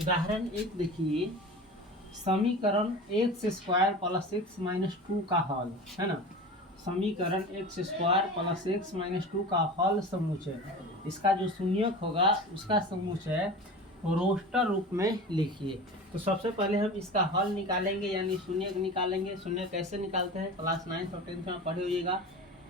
उदाहरण एक देखिए, समीकरण x square plus x minus to का हल है ना। समीकरण x square plus x minus to का हल समुच्चय, इसका जो शून्यक होगा उसका समुच्चय रोस्टर रूप में लिखिए। तो सबसे पहले हम इसका हल निकालेंगे यानी शून्यक निकालेंगे। शून्य कैसे निकालते हैं, क्लास 9th और 10th में पढ़े होइएगा।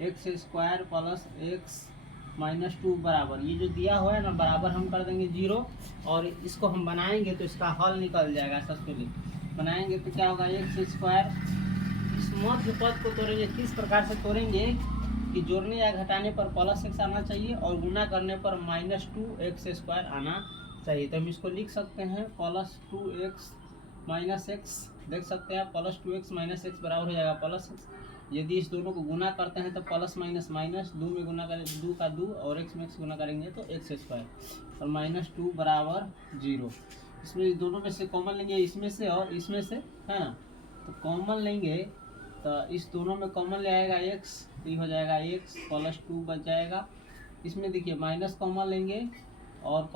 X square plus x minus two बराबर, ये जो दिया हुआ है ना बराबर हम कर देंगे 0, और इसको हम बनाएंगे तो इसका हल निकल जाएगा। सबसे बनाएंगे तो क्या होगा, एक्स स्क्वायर, इस मध्य पद को तोड़ेंगे। किस प्रकार से तोड़ेंगे कि जोड़ने या घटाने पर प्लस एक्स आना चाहिए और गुना करने पर माइनस टू एक्स स्क्वायर आना चाहिए। तो हम इसको लिख सकते हैं plus two x minus x, देख सकते हैं plus two x minus x बराबर हो जाएगा प्लस एक्स। यदि इस दोनों को गुना करते हैं तो प्लस माइनस माइनस, दो में गुना करें दो का दो और एक्स में एक्स गुना करेंगे तो एक्स स्क्वायर और माइनस टू बराबर 0। इसमें दोनों में से कॉमन लेंगे, इसमें से और इसमें से, है ना। तो कॉमन लेंगे तो इस दोनों में कॉमन ले आएगा एक्स, तो ये हो जाएगा एक्स प्लस टू बच जाएगा। इसमें देखिए माइनस कॉमन लेंगे और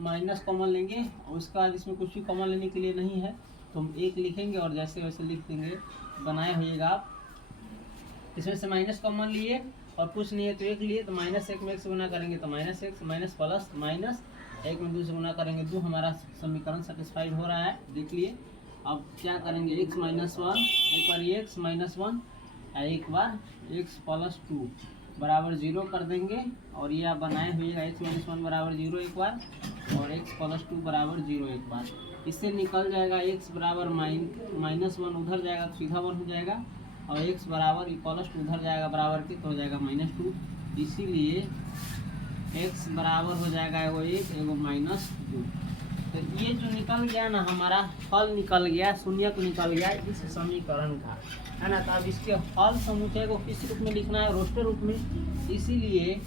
माइनस कॉमन लेंगे और उसके बाद इसमें कुछ भी कॉमन लेने के लिए नहीं है तो हम एक लिखेंगे और जैसे वैसे लिख देंगे, बनाए होइएगा आप। इसमें से माइनस कॉमन लिए और कुछ नहीं है तो एक लिए, तो माइनस एक में एक से गुना करेंगे तो minus x, minus plus minus एक में 2 से गुना करेंगे 2, हमारा समीकरण सेटिस्फाइड हो रहा है, देख लिए। अब क्या करेंगे, एक्स माइनस वन, एक बार एक्स माइनस वन एक बार एक्स प्लस टू बराबर 0 कर देंगे और ये आप बनाए हुए एक्स माइनस वन बराबर 0 एक बार और एक्स प्लस टू बराबर 0 एक बार। इससे निकल जाएगा एक्स बराबर माइनस वन, उधर जाएगा तो सीधा 1 हो जाएगा और एक्स बराबर प्लस टू उधर जाएगा बराबर के तो हो जाएगा माइनस टू। इसीलिए एक्स बराबर हो जाएगा एगो एक एगो माइनस टू। तो ये जो निकल गया ना हमारा हल निकल गया, शून्यक निकल गया इस समीकरण का, है ना। तो अब इसके हल समुच्चय को किस रूप में लिखना है, रोस्टर रूप में। इसीलिए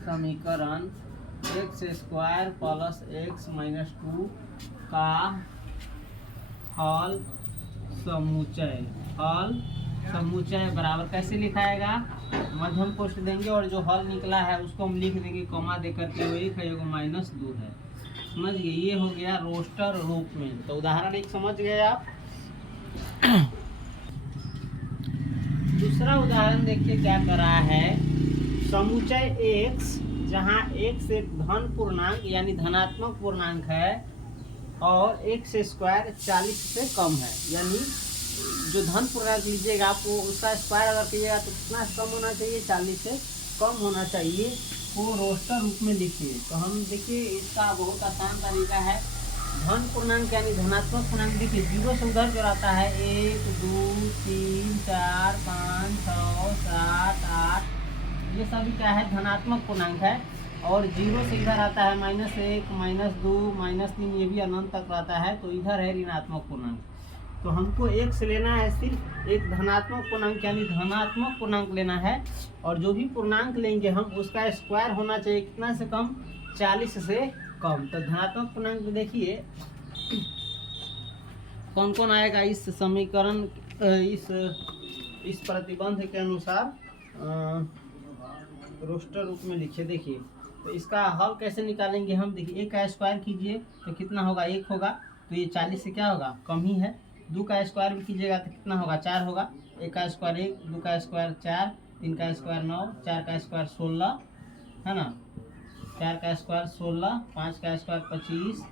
समीकरण x square plus x minus to का हल समुच्चय बराबर कैसे लिखाएगा, मध्यम कोष्ठ देंगे और जो हल निकला है उसको हम लिख देंगे कॉमा दे करके, वो एक है एगो माइनस 2 है। समझ गए, ये हो गया रोस्टर रूप में। तो उदाहरण एक समझ गए आप। दूसरा उदाहरण देखिए क्या कर रहा है, समुच्चय x जहाँ x एक धन पूर्णांक यानी धनात्मक पूर्णांक है और एक्स स्क्वायर 40 से कम है, यानी जो धन पूर्णांक लीजिएगा आपको उसका स्क्वायर अगर कीजिएगा तो कितना कम होना चाहिए, 40 से कम होना चाहिए, वो रोस्टर रूप में लिखिए। तो हम देखिए इसका बहुत आसान तरीका है। धन पूर्णांक यानी धनात्मक पूर्णांक, देखिए 0 से उधर जो रहता है 1 2 3 4 5 6 7 8, ये सभी क्या है, धनात्मक पूर्णांक है। और 0 से इधर आता है -1 -2 -3, ये भी अनंत तक रहता है, तो इधर है ऋणात्मक पूर्णांक। तो हमको x लेना है, सिर्फ एक धनात्मक पूर्णांक यानी धनात्मक पूर्णांक लेना है और जो भी पूर्णांक लेंगे हम उसका स्क्वायर होना चाहिए कितना से कम, 40 से कम। तो धनात्मक पूर्णांक देखिए कौन कौन आएगा इस समीकरण, इस प्रतिबंध के अनुसार रोस्टर रूप में लिखिए। देखिए तो इसका हल कैसे निकालेंगे हम, देखिए 1 का स्क्वायर कीजिए तो कितना होगा, 1 होगा, तो ये 40 से क्या होगा, कम ही है। 2 का स्क्वायर भी कीजिएगा तो कितना होगा, 4 होगा। 1 का स्क्वायर 1, 2 का स्क्वायर 4, 3 का स्क्वायर 9, 4 का स्क्वायर 16, है ना, 4 का स्क्वायर 16, 5 का स्क्वायर 25,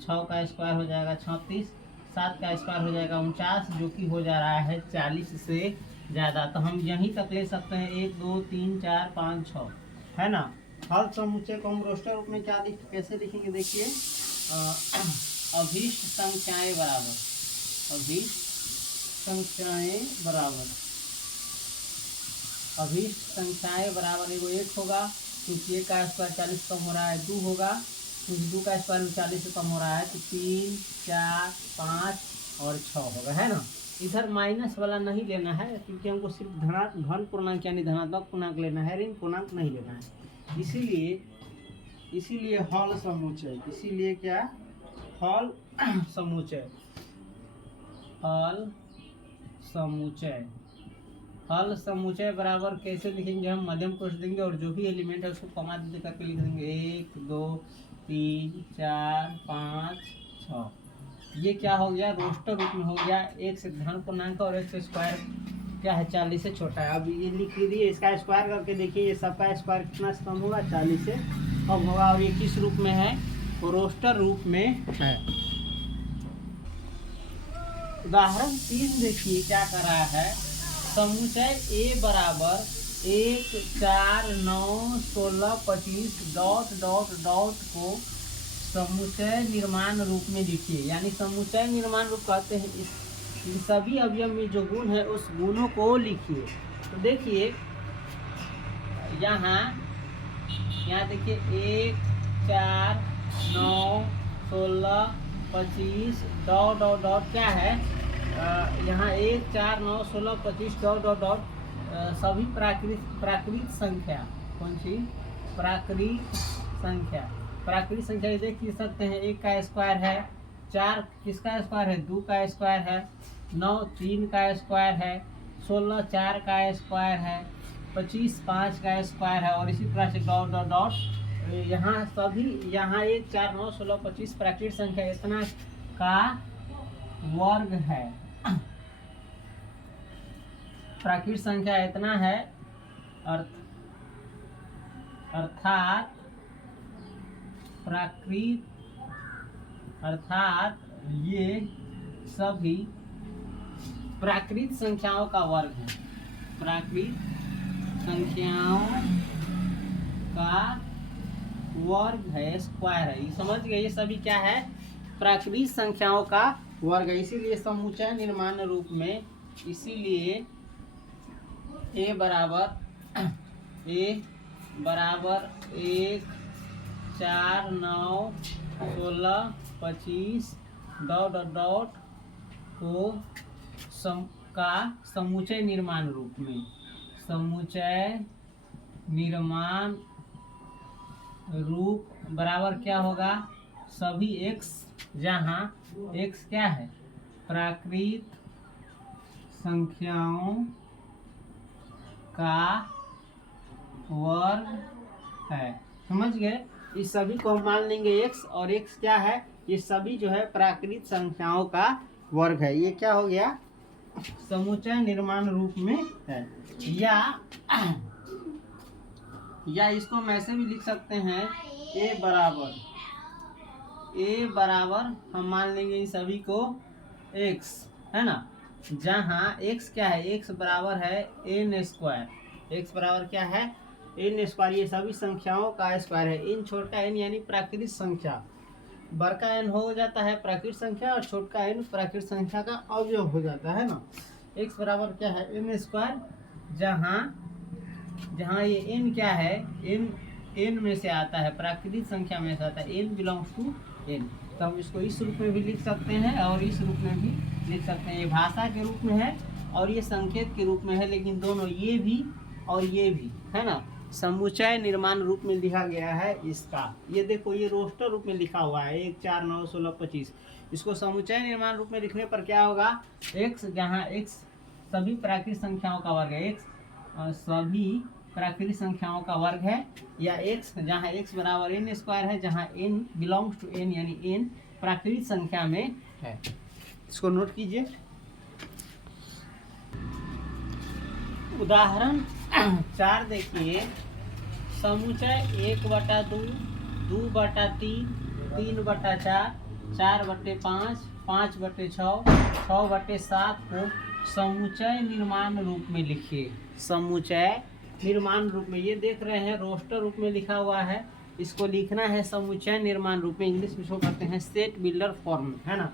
6 का स्क्वायर हो जाएगा 36, 7 का स्क्वायर हो जाएगा 49, जो कि हो जा रहा है 40 से ज़्यादा। तो हम यहीं तक ले सकते हैं 1 2 3 4 5 6, है ना। हल समुच्चय को हम रोस्टर रूप में कैसे लिखेंगे, देखिए अभीष्ट संख्याएं बराबर, अभीष्ट संख्याएं बराबर एगो 1 होगा क्योंकि 1 का स्क्वायर 40 कम हो रहा है, 2 होगा क्योंकि 2 का स्क्वायर 40 से कम हो रहा है, तो 3 4 5 और 6 होगा, है ना। इधर माइनस वाला नहीं लेना है क्योंकि हमको सिर्फ धन पूर्णांक यानी धनात्मक पूर्णांक लेना है, ऋण पूर्णांक नहीं लेना है। इसीलिए हल समुच्चय, इसीलिए क्या, हल समुच्चय हल समुच्चय बराबर कैसे लिखेंगे हम, मध्यम कोष्ठ देंगे और जो भी एलिमेंट है उसको कॉमा दे करके लिख देंगे 1 2 3 4 5 6। ये क्या हो गया, रोस्टर रूप में हो गया। एक से धन पूर्णांक और एक से स्क्वायर क्या है 40 से छोटा है। अब ये लिख लीजिए, इसका स्क्वायर करके देखिए, ये सबका स्क्वायर कितना से कम होगा, 40 से कम होगा। और ये किस रूप में है, वो रोस्टर रूप में है। उदाहरण 3 देखिए क्या कर रहा है, समुच्चय A बराबर 1 4 9 16 25 डॉट डॉट डॉट को समुच्चय निर्माण रूप में लिखिए। यानी समुच्चय निर्माण रूप कहते हैं इन सभी अवयव में जो गुण है उस गुणों को लिखिए। तो देखिए यहाँ देखिए 1 4 9 16 25 डॉट डॉट डॉट क्या है, यहाँ 1 4 9 16 25 डॉट डॉट डॉट सभी प्राकृत संख्या। कौन सी प्राकृत संख्या, प्राकृत संख्या देख सकते हैं। 1 का स्क्वायर है, 4 किसका स्क्वायर है, 2 का स्क्वायर है, 9 3 का स्क्वायर है, 16 4 का स्क्वायर है, 25 5 का स्क्वायर है, और इसी तरह से डॉट डॉट डॉट यहाँ सभी, यहाँ 1 4 9 16 25 प्राकृत संख्या इतना का वर्ग है। प्राकृत संख्या इतना है, अर्थात ये सभी प्राकृत संख्याओं का वर्ग है। प्राकृत संख्याओं का वर्ग है, स्क्वायर है। ये समझ गए, ये सभी क्या है, प्राकृत संख्याओं का वर्ग है। इसीलिए समुच्चय निर्माण रूप में, इसीलिए A बराबर 1 4 9 16 25 डॉट डॉट को समुच्चय निर्माण रूप में, समुच्चय निर्माण रूप बराबर क्या होगा, सभी x, जहाँ x क्या है, प्राकृत संख्याओं का वर्ग है। समझ गए, इस सभी को हम मान लेंगे x, और x क्या है, ये सभी जो है प्राकृत संख्याओं का वर्ग है। ये क्या हो गया, समुच्चय निर्माण रूप में है। या इसको हम ऐसे भी लिख सकते हैं, A बराबर हम मान लेंगे इन सभी को x, है ना, जहाँ x क्या है, x बराबर है n स्क्वायर। x बराबर क्या है, n स्क्वायर। ये सभी संख्याओं का स्क्वायर है। n छोटा n यानी प्राकृत संख्या, बड़का n हो जाता है प्राकृत संख्या, और छोटा n प्राकृत संख्या का अवयव हो जाता है ना। x बराबर क्या है, n स्क्वायर, जहाँ ये n क्या है, n में से आता है, प्राकृतिक संख्या में से आता है, n बिलोंग्स टू n। तो हम इसको इस रूप में भी लिख सकते हैं और इस रूप में भी लिख सकते हैं। ये भाषा के रूप में है और ये संकेत के रूप में है, लेकिन दोनों ये भी और ये भी है ना, समुच्चय निर्माण रूप में लिखा गया है इसका। ये देखो, ये रोस्टर रूप में लिखा हुआ है 1 4 9 16 25। इसको समुच्चय निर्माण रूप में लिखने पर क्या होगा, x, जहाँ x सभी प्राकृत संख्याओं का वर्ग है, x सभी प्राकृतिक संख्याओं का वर्ग है, या x जहाँ x बराबर n स्क्वायर है, जहाँ n बिलोंग्स टू n यानी n प्राकृतिक संख्या में है। इसको नोट कीजिए। उदाहरण 4 देखिए, समुच्चय 1/2 2/3 3/4 4/5 5/6 6/7 को समुच्चय निर्माण रूप में लिखिए। समुच्चय निर्माण रूप में, ये देख रहे हैं रोस्टर रूप में लिखा हुआ है, इसको लिखना है समुच्चय निर्माण रूप में। इंग्लिश में इसको कहते हैं सेट बिल्डर फॉर्म, है ना।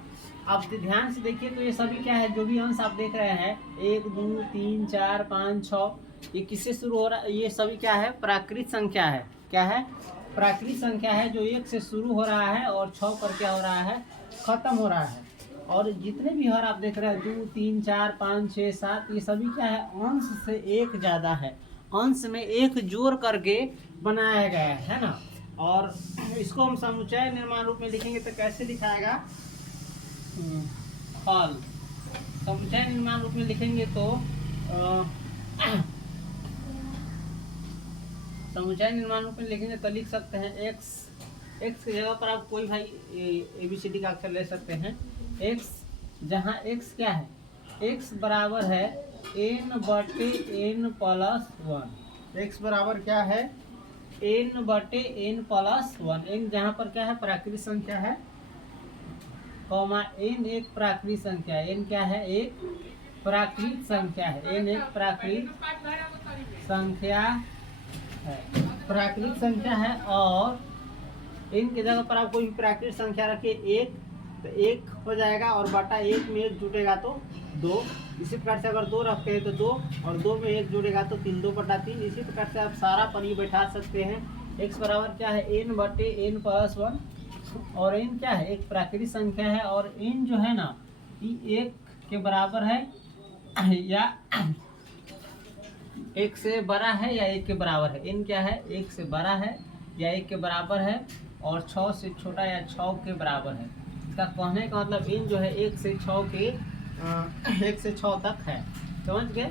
आप ध्यान से देखिए तो ये सभी क्या है, जो भी अंश आप देख रहे हैं 1 2 3 4 5 6, ये किससे शुरू हो रहा है, ये सभी क्या है, प्राकृत संख्या है। क्या है, प्राकृत संख्या है, जो 1 से शुरू हो रहा है और 6 पर क्या हो रहा है, खत्म हो रहा है। और जितने भी हर आप देख रहे हैं 2 3 4 5 6 7, ये सभी क्या है, अंश से 1 ज़्यादा है, अंश में 1 जोड़ करके बनाया गया है ना। और इसको हम समुच्चय निर्माण रूप में लिखेंगे तो कैसे लिखाएगा, फल। समुच्चय निर्माण रूप में लिखेंगे तो समुच्चय निर्माण रूप में लिखेंगे तो लिख सकते हैं एक्स, एक्स की जगह पर आप कोई भाई ABCD का अक्षर ले सकते हैं। एक्स, जहाँ एक्स क्या है, एक्स बराबर है n/n+1। एक्स बराबर क्या है, n/n+1। n जहाँ पर क्या है, प्राकृतिक संख्या है, कॉमा n एक प्राकृतिक संख्या है। n क्या है, एक प्राकृतिक संख्या है। n एक प्राकृतिक संख्या है, प्राकृतिक संख्या है। और n की जगह पर आप कोई भी प्राकृतिक संख्या रखिए, एक तो एक हो जाएगा, और बटा एक में एक जुटेगा तो 2। इसी प्रकार से अगर 2 रखते हैं तो 2, और 2 में एक जुड़ेगा तो 3, 2/3। इसी प्रकार से आप सारा परी बैठा सकते हैं। x बराबर क्या है, n/n+1। और n क्या है, एक प्राकृतिक संख्या है, और n जो है ना, ये 1 के बराबर है या 1 से बड़ा है या 1 के बराबर है। n क्या है, 1 से बड़ा है या 1 के बराबर है, और 6 से छोटा या 6 के बराबर है। इसका कहने का मतलब n जो है 1 से 6 तक है। समझ गए?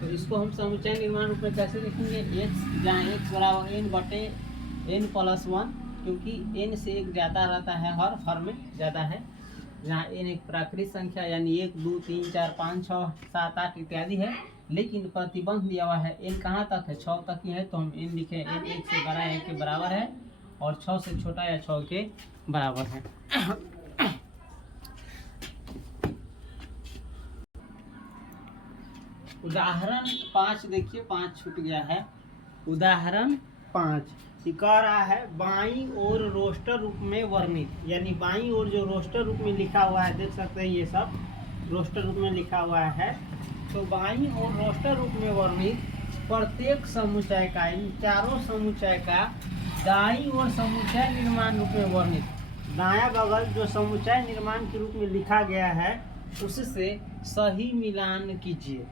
तो इसको हम समुच्चय निर्माण रूप में कैसे लिखेंगे, x, जहाँ x बराबर n/n+1, क्योंकि n से 1 ज़्यादा रहता है, हर में ज़्यादा है। जहाँ n एक प्राकृतिक संख्या यानी 1, 2, 3, 4, 5, 6, 7, 8 इत्यादि है, लेकिन प्रतिबंध दिया हुआ है n कहाँ तक है, 6 तक ही है। तो हम n लिखे, n 1 से बड़ा है, 1 के बराबर है, और 6 से छोटा या 6 के बराबर है। उदाहरण 5 देखिए, 5 छूट गया है। उदाहरण 5 कह रहा है बाईं ओर रोस्टर रूप में वर्णित, यानी बाईं ओर जो रोस्टर रूप में लिखा हुआ है, देख सकते हैं ये सब रोस्टर रूप में लिखा हुआ है। तो बाईं ओर रोस्टर रूप में वर्णित प्रत्येक समुच्चय का, इन चारों समुच्चय का दाईं ओर समुच्चय निर्माण रूप में वर्णित, दायां बगल जो समुच्चय निर्माण के रूप में लिखा गया है उससे सही मिलान कीजिए।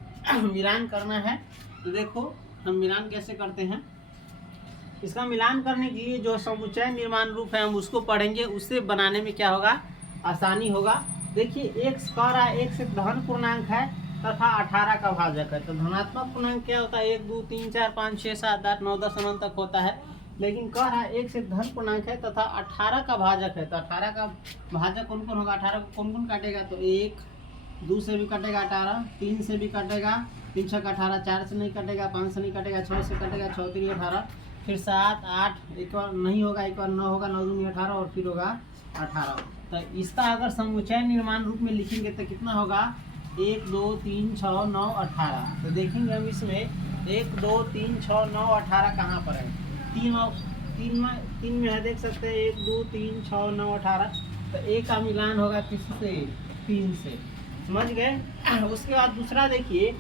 मिलान करना है, तो देखो हम मिलान कैसे करते हैं। इसका मिलान करने के लिए जो समुच्चय निर्माण रूप है हम उसको पढ़ेंगे, उससे बनाने में क्या होगा, आसानी होगा। देखिए x कह रहा है, x एक धन पूर्णांक है तथा 18 का भाजक है। तो धनात्मक पूर्णांक क्या होता है, 1, 2, 3, 4, 5, 6, 7, 8, 9, 10 अनंत तक होता है। लेकिन कह रहा है x एक धन पूर्णांक है तथा 18 का भाजक है। तो 18 का भाजक कौन कौन होगा, 18 को कौन कौन काटेगा, तो 1, 2 से भी कटेगा 18, 3 से भी कटेगा, 3 6 18, 4 से नहीं कटेगा, 5 से नहीं कटेगा, 6 से कटेगा, 6 3 18, फिर 7 8, एक बार नहीं होगा, एक बार 9 होगा, 9 दूनी 18, और फिर होगा 18। तो इसका अगर समुच्चय निर्माण रूप में लिखेंगे तो कितना होगा, 1 2 3 6 9 18। तो देखेंगे हम इसमें 1 2 3 6 9 18 कहाँ पर है, 3 में है, देख सकते हैं 1 2 3 6 9 18। तो a का मिलान होगा किससे, 3 से। समझ गए? उसके बाद दूसरा देखिए,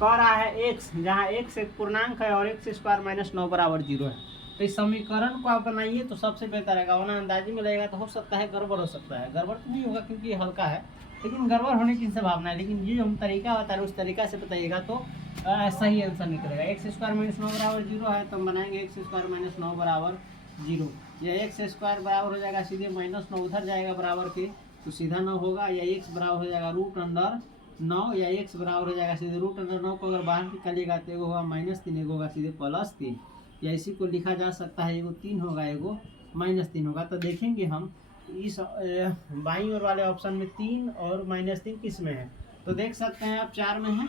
कह रहा है x, जहाँ x एक पूर्णांक है और x² - 9 बराबर 0 है। तो इस समीकरण को आप बनाइए तो सबसे बेहतर रहेगा, वरना अंदाजी में लगेगा तो हो सकता है गड़बड़ हो सकता है। गड़बड़ तो नहीं होगा क्योंकि ये हल्का है, लेकिन गड़बड़ होने की संभावना है। लेकिन ये हम तरीका बता रहे हैं उस तरीका से बताइएगा तो सही आंसर निकलेगा। x² - 9 बराबर 0 है तो हम बनाएंगे x² - 9 बराबर 0। या x² बराबर हो जाएगा सीधे -9, उधर जाएगा बराबर के तो सीधा 9 होगा, या x बराबर हो जाएगा √9, या x बराबर हो जाएगा सीधे √9 को अगर बाहर निकालिएगा तो एगो होगा -3, एगो होगा सीधे +3, या इसी को लिखा जा सकता है, एगो 3 होगा, एगो -3 होगा। तो देखेंगे हम इस बाईं ओर वाले ऑप्शन में 3 और -3 किस में है, तो देख सकते हैं आप 4 में है,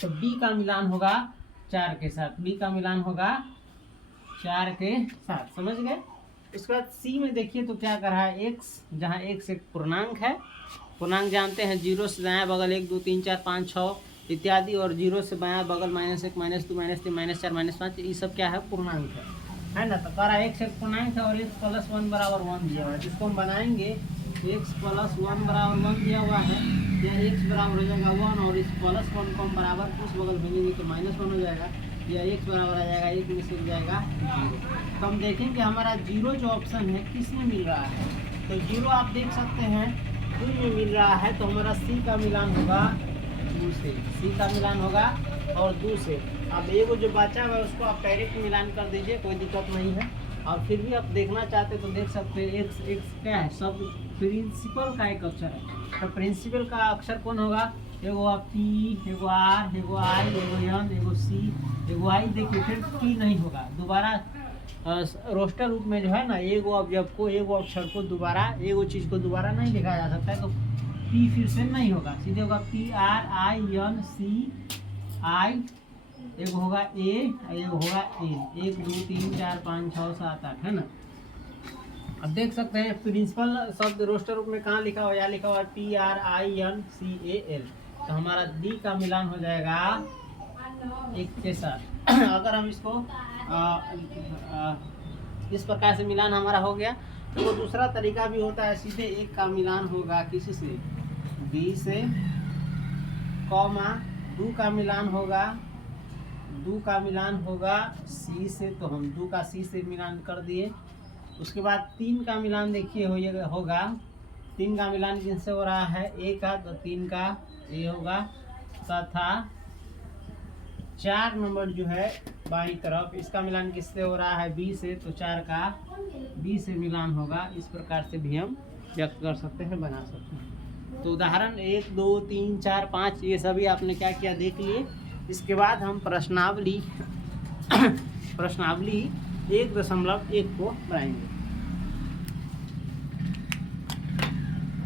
तो b का मिलान होगा 4 के साथ, b का मिलान होगा 4 के साथ। समझ गए? उसके बाद सी में देखिए तो क्या कर रहा है, x, जहाँ x एक पूर्णांक है, पूर्णांक जानते हैं 0 से दायां बगल 1 2 3 4 5 6 इत्यादि, और 0 से बायां बगल -1 -2 -3 -4 -5, ये सब क्या है, पूर्णांक है ना। तो कह रहा है x एक पूर्णांक है और x + 1 बराबर 1 दिया हुआ है, जिसको हम बनाएंगे x + 1 बराबर 1 दिया हुआ है, या x बराबर हो जाएगा 1, और इस +1 को हम बराबर उस बगल भेजेंगे तो -1 हो जाएगा, या x बराबर आ जाएगा 1 में से हो जाएगा 0। तो हम देखेंगे हमारा 0 जो ऑप्शन है किस में मिल रहा है, तो 0 आप देख सकते हैं 2 में मिल रहा है, तो हमारा सी का मिलान होगा 2 से, सी का मिलान होगा और 2 से। अब एगो जो बचा हुआ है उसको आप डायरेक्ट मिलान कर दीजिए, कोई दिक्कत नहीं है। और फिर भी आप देखना चाहते तो देख सकते हैं x क्या है, सब प्रिंसिपल का एक अक्षर है। तो प्रिंसिपल का अक्षर कौन होगा, एगो पी, एगो आर, एगो आई, एगो एन, एगो सी, एगो आई। देखिए फिर टी नहीं होगा दोबारा। रोस्टर रूप में जो है ना एगो ऑब्जेक्ट को, एगो अक्षर को दोबारा, एगो चीज़ को दोबारा नहीं लिखा जा सकता है। तो पी फिर से नहीं होगा, सीधे होगा P R I N C I, एगो होगा ए, एगो होगा एन। 1 2 3 4 5 6 7 8 है ना। अब देख सकते हैं प्रिंसिपल शब्द रोस्टर रूप में कहाँ लिखा हुआ है, यहाँ लिखा हुआ है P R I N C A L. तो हमारा डी का मिलान हो जाएगा 1 के साथ। अगर हम इसको इस प्रकार से मिलान हमारा हो गया, तो वो दूसरा तरीका भी होता है, सीधे 1 का मिलान होगा किसी से, बी से, कॉमा 2 का मिलान होगा, 2 का मिलान होगा सी से, तो हम 2 का सी से मिलान कर दिए। उसके बाद 3 का मिलान देखिए होगा, 3 का मिलान किनसे हो रहा है, ए का, तो 3 का ए होगा, तथा 4 नंबर जो है बाईं तरफ, इसका मिलान किससे हो रहा है, बी से, तो 4 का बी से मिलान होगा। इस प्रकार से भी हम व्यक्त कर सकते हैं, बना सकते हैं। तो उदाहरण 1 2 3 4 5 ये सभी आपने क्या किया देख लिए। इसके बाद हम प्रश्नावली 1.1 को बनाएंगे।